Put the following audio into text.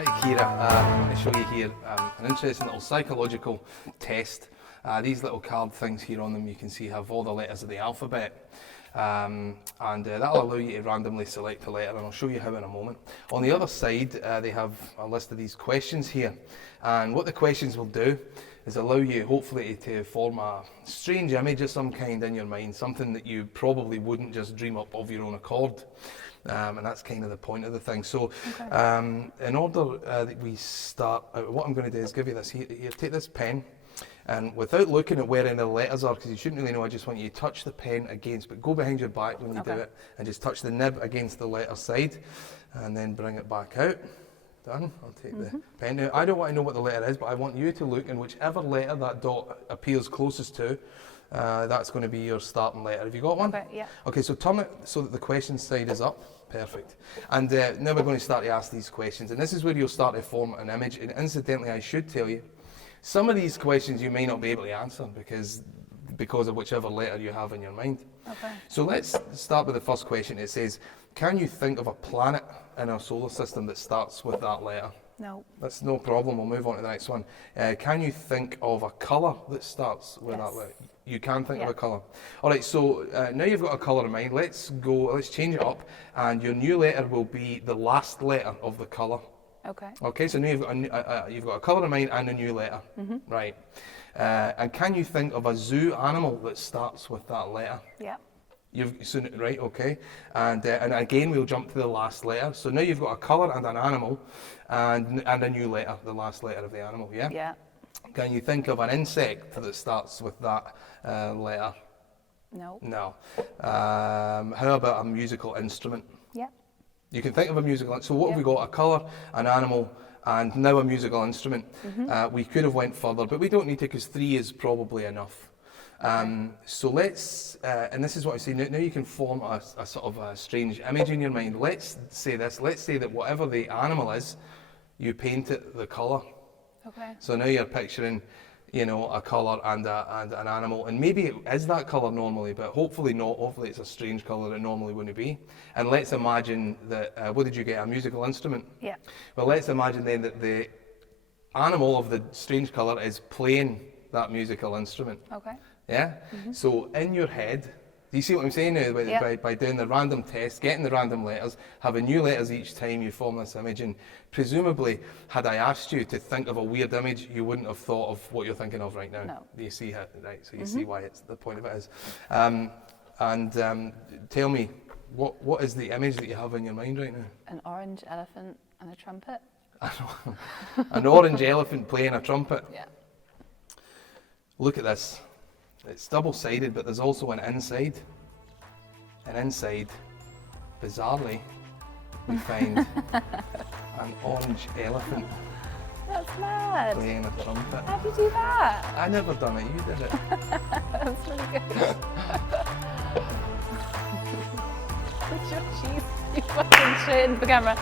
Hi Kira, I'm going to show you here an interesting little psychological test. These little card things here on them you can see have all the letters of the alphabet, and that'll allow you to randomly select a letter, and I'll show you how in a moment. On the other side they have a list of these questions here, and what the questions will do is allow you hopefully to form a strange image of some kind in your mind, something that you probably wouldn't just dream up of your own accord. And that's kind of the point of the thing. So in order that we start, what I'm going to do is give you this here, take this pen, and without looking at where any of the letters are, because you shouldn't really know, I just want you to touch the pen against, but go behind your back when you do it, and just touch the nib against the letter side, and then bring it back out. Done. I'll take the pen now. I don't want to know what the letter is, but I want you to look, and whichever letter that dot appears closest to, that's going to be your starting letter. Have you got one? Okay, yeah. Okay, so turn it so that the question side is up. Perfect. And now we're going to start to ask these questions, and this is where you'll start to form an image. And incidentally, I should tell you, some of these questions you may not be able to answer because of whichever letter you have in your mind. Okay. So let's start with the first question. It says, can you think of a planet in our solar system that starts with that letter? No. That's no problem. We'll move on to the next one. Can you think of a colour that starts with that letter? You can think of a colour. All right, so now you've got a colour in mind. Let's change it up, and your new letter will be the last letter of the colour. Okay. Okay, so now you've got a colour in mind and a new letter. Right. And can you think of a zoo animal that starts with that letter? Yeah. Right, okay. And again, we'll jump to the last letter. So now you've got a colour and an animal, and a new letter, the last letter of the animal, yeah? Yeah. Can you think of an insect that starts with that letter? No. No. How about a musical instrument? Yeah. You can think of a musical instrument. So what have we got? A colour, an animal, and now a musical instrument. We could have went further, but we don't need to because 3 is probably enough. So let's, and this is what I say, now you can form a sort of a strange image in your mind. Let's say this, let's say that whatever the animal is, you paint it the colour. Okay. So now you're picturing, you know, a colour and an animal, and maybe it is that colour normally, but hopefully not. Hopefully it's a strange colour it normally wouldn't be. And let's imagine that, what did you get, a musical instrument? Yeah. Well, let's imagine then that the animal of the strange colour is playing that musical instrument. Okay. Yeah? So in your head, do you see what I'm saying now? By doing the random test, getting the random letters, having new letters each time you form this image, and presumably, had I asked you to think of a weird image, you wouldn't have thought of what you're thinking of right now. No. Do you see how, right? So you see why it's the point of it is. Tell me, what is the image that you have in your mind right now? An orange elephant and a trumpet. An orange elephant playing a trumpet. Yeah. Look at this. It's double-sided, but there's also an inside. And inside, bizarrely, we find an orange elephant. That's mad. Playing a trumpet. How'd you do that? I never done it, you did it. That's really good. Put your cheese, you fucking shit in the camera.